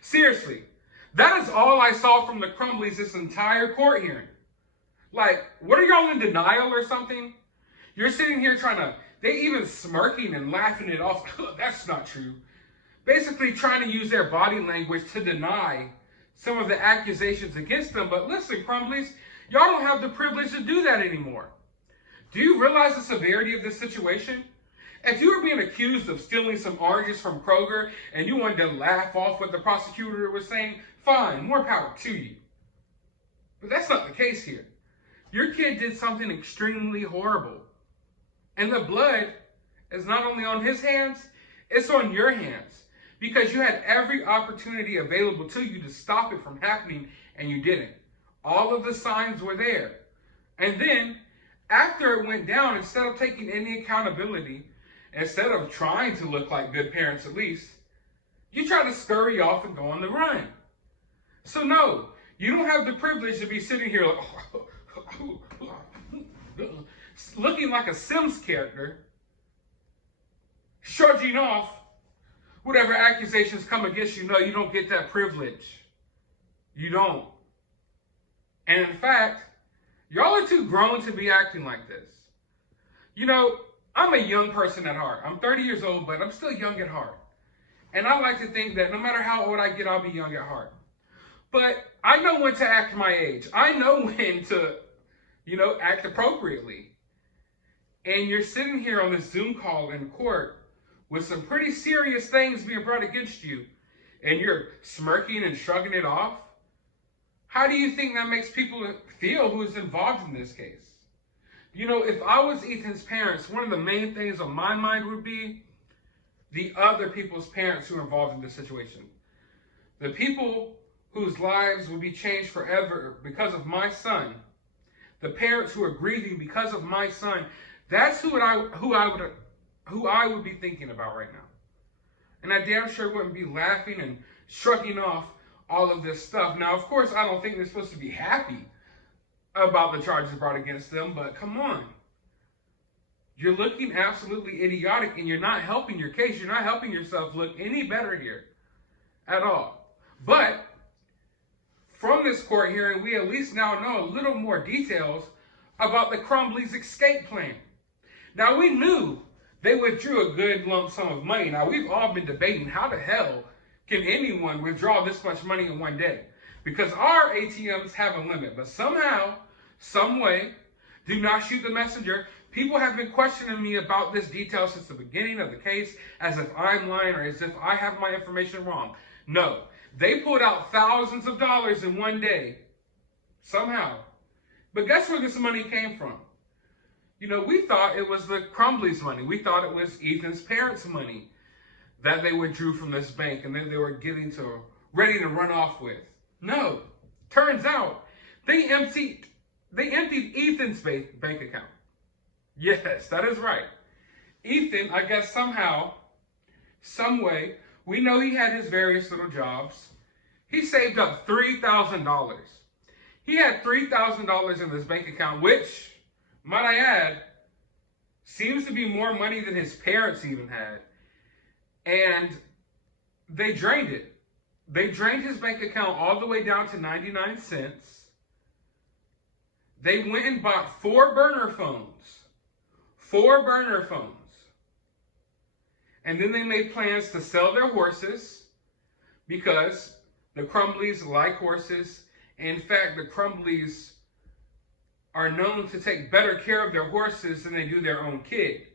Seriously, that is all I saw from the Crumbleys this entire court hearing. Like, what are y'all in denial or something? You're sitting here they even smirking and laughing it off. That's not true. Basically trying to use their body language to deny some of the accusations against them. But listen, Crumbleys, y'all don't have the privilege to do that anymore. Do you realize the severity of this situation? If you were being accused of stealing some oranges from Kroger and you wanted to laugh off what the prosecutor was saying, fine, more power to you. But that's not the case here. Your kid did something extremely horrible. And the blood is not only on his hands, it's on your hands. Because you had every opportunity available to you to stop it from happening, and you didn't. All of the signs were there. And then, after it went down, instead of taking any accountability, instead of trying to look like good parents at least, you try to scurry off and go on the run. So no, you don't have the privilege to be sitting here like, looking like a Sims character, shrugging off whatever accusations come against you. No, you don't get that privilege. You don't. And in fact, y'all are too grown to be acting like this. You know, I'm a young person at heart. I'm 30 years old, but I'm still young at heart. And I like to think that no matter how old I get, I'll be young at heart. But I know when to act my age. I know when to, act appropriately. And you're sitting here on this Zoom call in court with some pretty serious things being brought against you, and you're smirking and shrugging it off. How do you think that makes people feel who's involved in this case? If I was Ethan's parents, one of the main things on my mind would be the other people's parents who are involved in this situation. The people whose lives will be changed forever because of my son. The parents who are grieving because of my son. That's who I would be thinking about right now. And I damn sure wouldn't be laughing and shrugging off all of this stuff. Now, of course, I don't think they're supposed to be happy about the charges brought against them, but come on. You're looking absolutely idiotic, and you're not helping your case. You're not helping yourself look any better here at all. But from this court hearing, we at least now know a little more details about the Crumbleys' escape plan. Now, we knew they withdrew a good lump sum of money. Now, we've all been debating how the hell can anyone withdraw this much money in one day? Because our ATMs have a limit, but somehow, some way, do not shoot the messenger. People have been questioning me about this detail since the beginning of the case, as if I'm lying or as if I have my information wrong. No, they pulled out thousands of dollars in one day, somehow. But guess where this money came from? We thought it was the Crumbleys' money. We thought it was Ethan's parents' money that they withdrew from this bank and then they were ready to run off with. No, turns out they emptied Ethan's bank account. Yes, that is right. Ethan, I guess somehow, some way, we know he had his various little jobs. He saved up $3,000. He had $3,000 in this bank account, which, might I add, seems to be more money than his parents even had. And they drained it. They drained his bank account all the way down to 99 cents. They went and bought 4 burner phones. 4 burner phones. And then they made plans to sell their horses because the Crumbleys like horses. In fact, the Crumbleys are known to take better care of their horses than they do their own kid.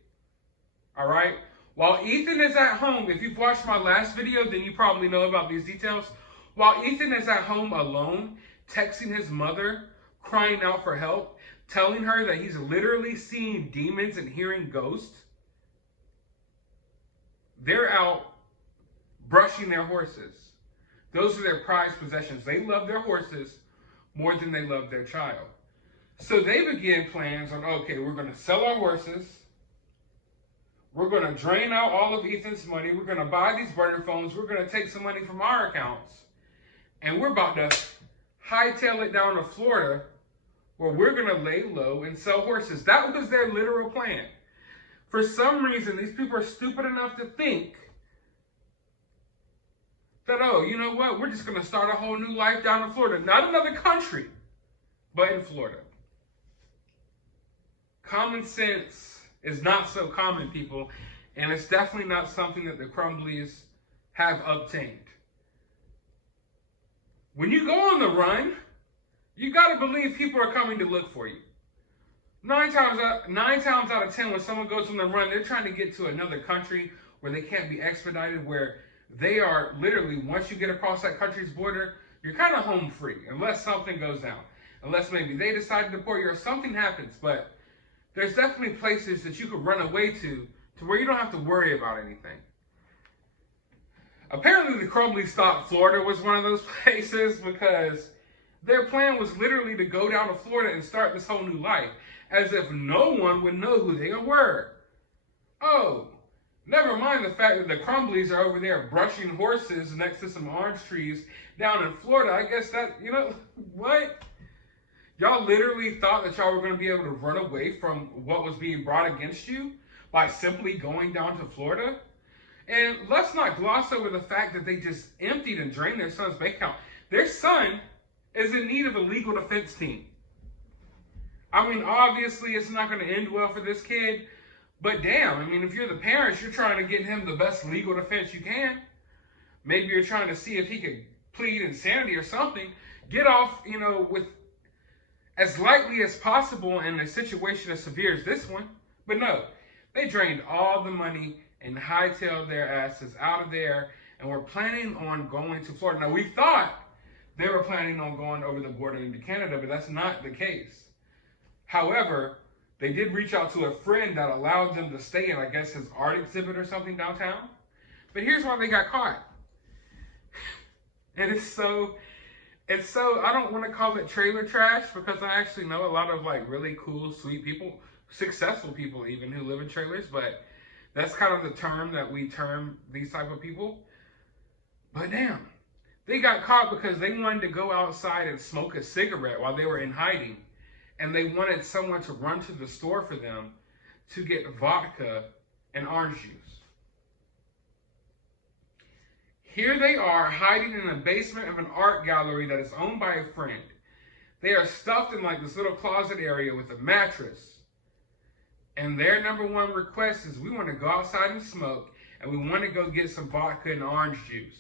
All right? While Ethan is at home, if you've watched my last video, then you probably know about these details. While Ethan is at home alone, texting his mother, crying out for help, telling her that he's literally seeing demons and hearing ghosts, they're out brushing their horses. Those are their prized possessions. They love their horses more than they love their child. So they began plans on, okay, we're going to sell our horses. We're going to drain out all of Ethan's money. We're going to buy these burner phones. We're going to take some money from our accounts. And we're about to hightail it down to Florida where we're going to lay low and sell horses. That was their literal plan. For some reason, these people are stupid enough to think that, oh, you know what? We're just going to start a whole new life down in Florida. Not another country, but in Florida. Common sense is not so common, people, and it's definitely not something that the Crumbleys have obtained. When you go on the run, you got to believe people are coming to look for you. Nine times out of 10, when someone goes on the run, they're trying to get to another country where they can't be expedited, where they are literally, once you get across that country's border, you're kind of home free, unless something goes down. Unless maybe they decide to deport you or something happens. But there's definitely places that you could run away to where you don't have to worry about anything. Apparently, the Crumbleys thought Florida was one of those places because their plan was literally to go down to Florida and start this whole new life, as if no one would know who they were. Oh, never mind the fact that the Crumbleys are over there brushing horses next to some orange trees down in Florida. I guess that, what? Y'all literally thought that y'all were going to be able to run away from what was being brought against you by simply going down to Florida? And let's not gloss over the fact that they just emptied and drained their son's bank account. Their son is in need of a legal defense team. I mean, obviously, it's not going to end well for this kid. But damn, I mean, if you're the parents, you're trying to get him the best legal defense you can. Maybe you're trying to see if he could plead insanity or something. Get off, with as lightly as possible in a situation as severe as this one. But no, they drained all the money and hightailed their asses out of there and were planning on going to Florida. Now, we thought they were planning on going over the border into Canada, but that's not the case. However, they did reach out to a friend that allowed them to stay in, I guess, his art exhibit or something downtown. But here's why they got caught. And it's so, I don't want to call it trailer trash, because I actually know a lot of really cool, sweet people, successful people even, who live in trailers, but that's kind of the term that we term these type of people. But damn, they got caught because they wanted to go outside and smoke a cigarette while they were in hiding. And they wanted someone to run to the store for them to get vodka and orange juice. Here they are hiding in the basement of an art gallery that is owned by a friend. They are stuffed in this little closet area with a mattress. And their number one request is, we want to go outside and smoke, and we want to go get some vodka and orange juice.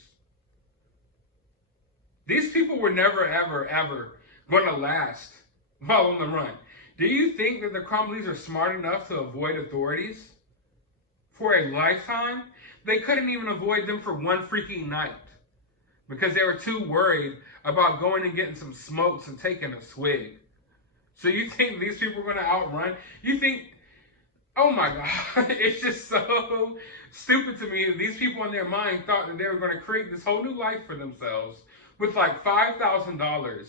These people were never, ever, ever going to last while on the run. Do you think that the Crumbleys are smart enough to avoid authorities for a lifetime? They couldn't even avoid them for one freaking night because they were too worried about going and getting some smokes and taking a swig. So you think these people are going to outrun? You think, oh my God, it's just so stupid to me that these people in their mind thought that they were going to create this whole new life for themselves with $5,000.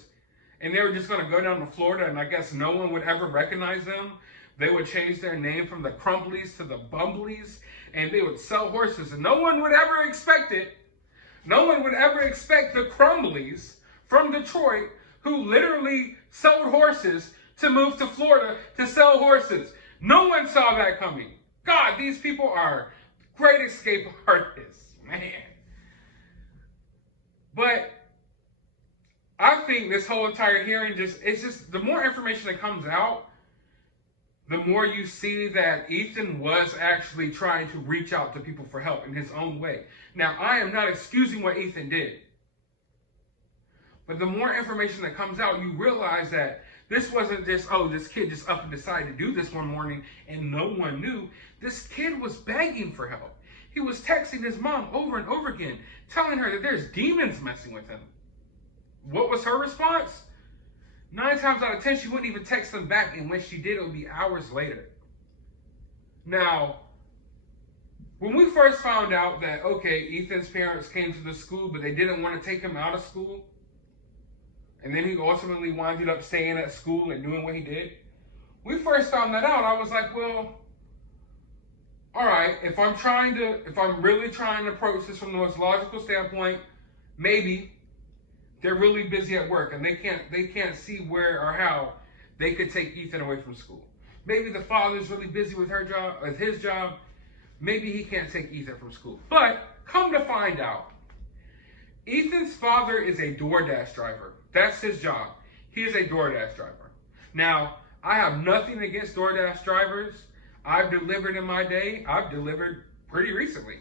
And they were just going to go down to Florida, and I guess no one would ever recognize them. They would change their name from the Crumbleys to the Bumbleys, and they would sell horses. And no one would ever expect it. No one would ever expect the Crumbleys from Detroit, who literally sold horses, to move to Florida to sell horses. No one saw that coming. God, these people are great escape artists, man. But I think this whole entire hearing it's just, the more information that comes out, the more you see that Ethan was actually trying to reach out to people for help in his own way. Now, I am not excusing what Ethan did. But the more information that comes out, you realize that this wasn't just, this kid just up and decided to do this one morning and no one knew. This kid was begging for help. He was texting his mom over and over again, telling her that there's demons messing with him. What was her response? 9 times out of 10, she wouldn't even text them back, and when she did, it would be hours later. Now, when we first found out that, Ethan's parents came to the school, but they didn't want to take him out of school, and then he ultimately winded up staying at school and doing what he did, we first found that out, I was like, well, all right, if I'm really trying to approach this from the most logical standpoint, maybe they're really busy at work and they can't see where or how they could take Ethan away from school. Maybe the father's really busy with his job. Maybe he can't take Ethan from school. But come to find out, Ethan's father is a DoorDash driver. That's his job. He is a DoorDash driver. Now, I have nothing against DoorDash drivers. I've delivered in my day. I've delivered pretty recently.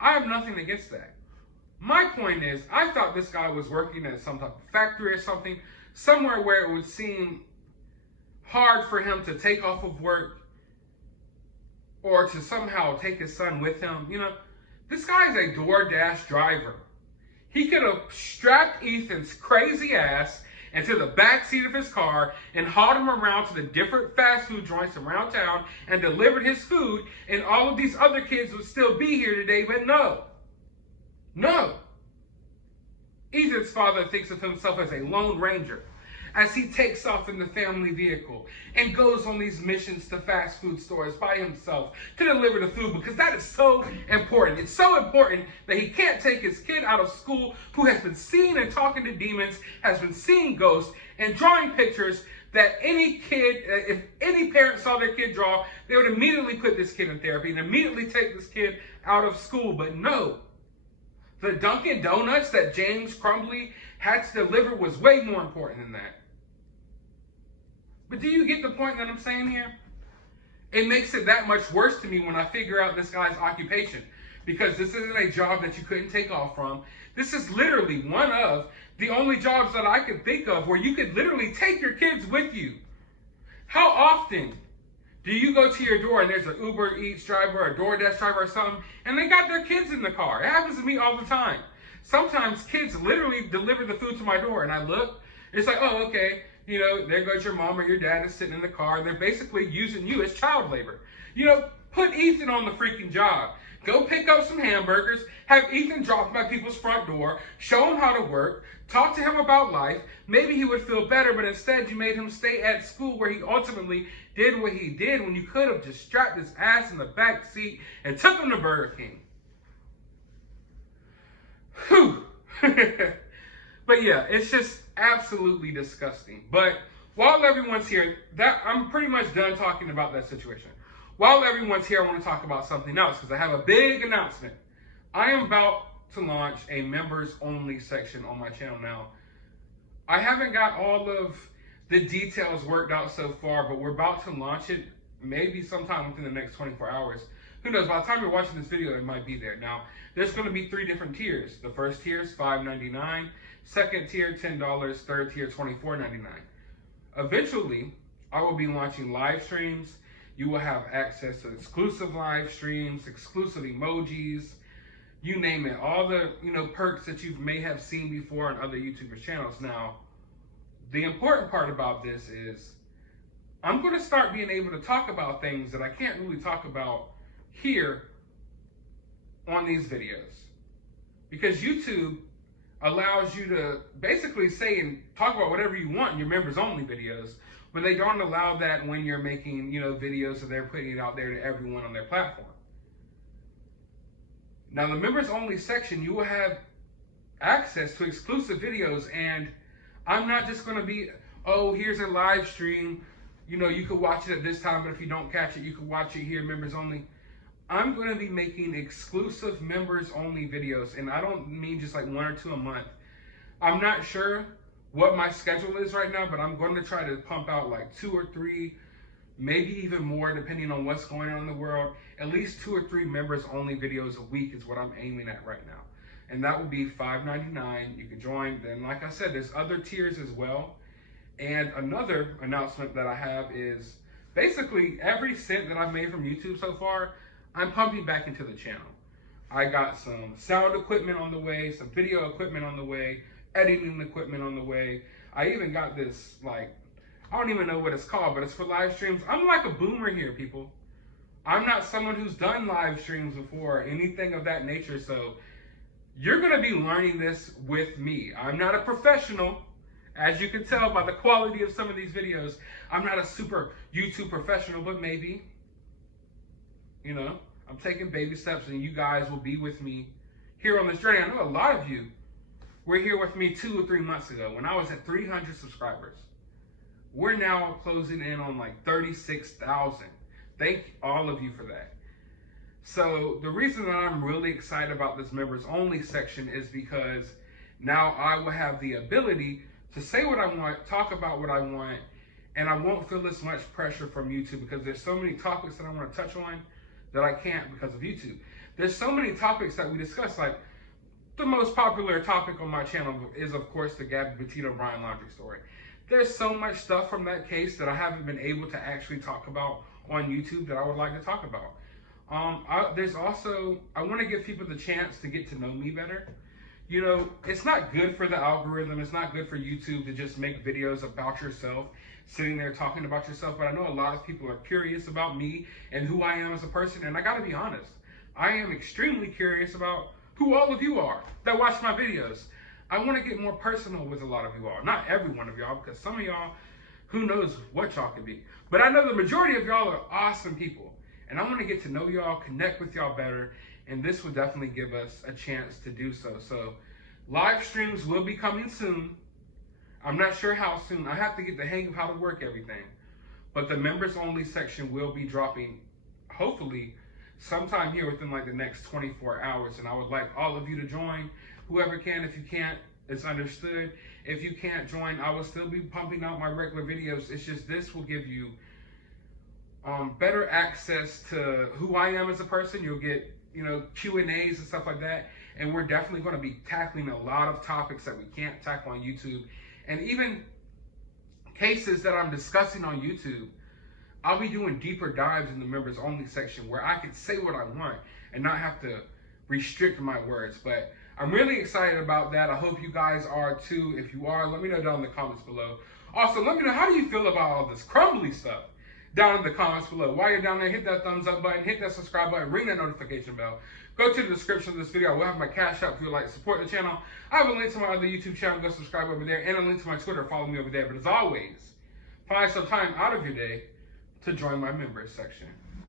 I have nothing against that. My point is, I thought this guy was working at some type of factory or something, somewhere where it would seem hard for him to take off of work or to somehow take his son with him. You know, this guy is a DoorDash driver. He could have strapped Ethan's crazy ass into the back seat of his car and hauled him around to the different fast food joints around town and delivered his food, and all of these other kids would still be here today, but no. No. Ethan's father thinks of himself as a lone ranger as he takes off in the family vehicle and goes on these missions to fast food stores by himself to deliver the food, because that is so important. It's so important that he can't take his kid out of school who has been seeing and talking to demons, has been seeing ghosts, and drawing pictures that any kid, if any parent saw their kid draw, they would immediately put this kid in therapy and immediately take this kid out of school. But no. The Dunkin' Donuts that James Crumbly had to deliver was way more important than that. But do you get the point that I'm saying here? It makes it that much worse to me when I figure out this guy's occupation, because this isn't a job that you couldn't take off from. This is literally one of the only jobs that I could think of where you could literally take your kids with you. How often do you go to your door and there's an Uber Eats driver or a DoorDash driver or something, and they got their kids in the car? It happens to me all the time. Sometimes kids literally deliver the food to my door, and I look, it's like, oh, okay, you know, there goes your mom or your dad is sitting in the car. They're basically using you as child labor. You know, put Ethan on the freaking job. Go pick up some hamburgers, have Ethan drop by people's front door, show him how to work, talk to him about life. Maybe he would feel better, but instead you made him stay at school where he ultimately did what he did, when you could have just strapped his ass in the back seat and took him to Burger King. Whew. But yeah, it's just absolutely disgusting. But while everyone's here, I'm pretty much done talking about that situation. While everyone's here, I want to talk about something else, because I have a big announcement. I am about to launch a members only section on my channel now. I haven't got all of the details worked out so far, but we're about to launch it maybe sometime within the next 24 hours. Who knows? By the time you're watching this video, it might be there. Now, there's going to be 3 different tiers. The first tier is $5.99. Second tier, $10. Third tier, $24.99. Eventually, I will be launching live streams. You will have access to exclusive live streams, exclusive emojis, you name it. All the perks that you may have seen before on other YouTubers' channels. Now, the important part about this is I'm going to start being able to talk about things that I can't really talk about here on these videos, because YouTube allows you to basically say and talk about whatever you want in your members only videos, but they don't allow that when you're making videos that they're putting it out there to everyone on their platform. Now, the members only section, you will have access to exclusive videos, and I'm not just going to be, oh, here's a live stream, you could watch it at this time, but if you don't catch it, you can watch it here, members only. I'm going to be making exclusive members only videos, and I don't mean just like 1 or 2 a month. I'm not sure what my schedule is right now, but I'm going to try to pump out like 2 or 3, maybe even more, depending on what's going on in the world. At least 2 or 3 members only videos a week is what I'm aiming at right now. And that will be $5.99. You can join. Then, like I said, there's other tiers as well. And another announcement that I have is basically every cent that I've made from YouTube so far, I'm pumping back into the channel. I got some sound equipment on the way, some video equipment on the way, editing equipment on the way. I even got this, I don't even know what it's called, but it's for live streams. I'm like a boomer here, people. I'm not someone who's done live streams before or anything of that nature, so you're going to be learning this with me. I'm not a professional, as you can tell by the quality of some of these videos. I'm not a super YouTube professional, but maybe, I'm taking baby steps, and you guys will be with me here on this journey. I know a lot of you were here with me 2 or 3 months ago when I was at 300 subscribers. We're now closing in on like 36,000. Thank all of you for that. So the reason that I'm really excited about this members only section is because now I will have the ability to say what I want, talk about what I want, and I won't feel as much pressure from YouTube because there's so many topics that I want to touch on that I can't because of YouTube. There's so many topics that we discuss, like the most popular topic on my channel is, of course, the Gabby Petito Brian laundry story. There's so much stuff from that case that I haven't been able to actually talk about on YouTube that I would like to talk about. There's also, I want to give people the chance to get to know me better. You know, it's not good for the algorithm. It's not good for YouTube to just make videos about yourself, sitting there talking about yourself. But I know a lot of people are curious about me and who I am as a person. And I got to be honest, I am extremely curious about who all of you are that watch my videos. I want to get more personal with a lot of you all. Not every one of y'all, because some of y'all, who knows what y'all could be. But I know the majority of y'all are awesome people. And I want to get to know y'all, connect with y'all better, and this will definitely give us a chance to do so. So live streams will be coming soon. I'm not sure how soon. I have to get the hang of how to work everything. But the members only section will be dropping, hopefully, sometime here within like the next 24 hours. And I would like all of you to join. Whoever can. If you can't, it's understood. If you can't join, I will still be pumping out my regular videos. It's just this will give you better access to who I am as a person. You'll get, you know, Q&As and stuff like that. And we're definitely going to be tackling a lot of topics that we can't tackle on YouTube. And even cases that I'm discussing on YouTube, I'll be doing deeper dives in the members only section where I can say what I want and not have to restrict my words. But I'm really excited about that. I hope you guys are too. If you are, let me know down in the comments below. Also, let me know, how do you feel about all this Crumbly stuff? Down in the comments below. While you're down there, hit that thumbs up button, hit that subscribe button, ring that notification bell. Go to the description of this video. I will have my Cash App if you would like to support the channel. I have a link to my other YouTube channel. Go subscribe over there, and a link to my Twitter. Follow me over there. But as always, find some time out of your day to join my members section.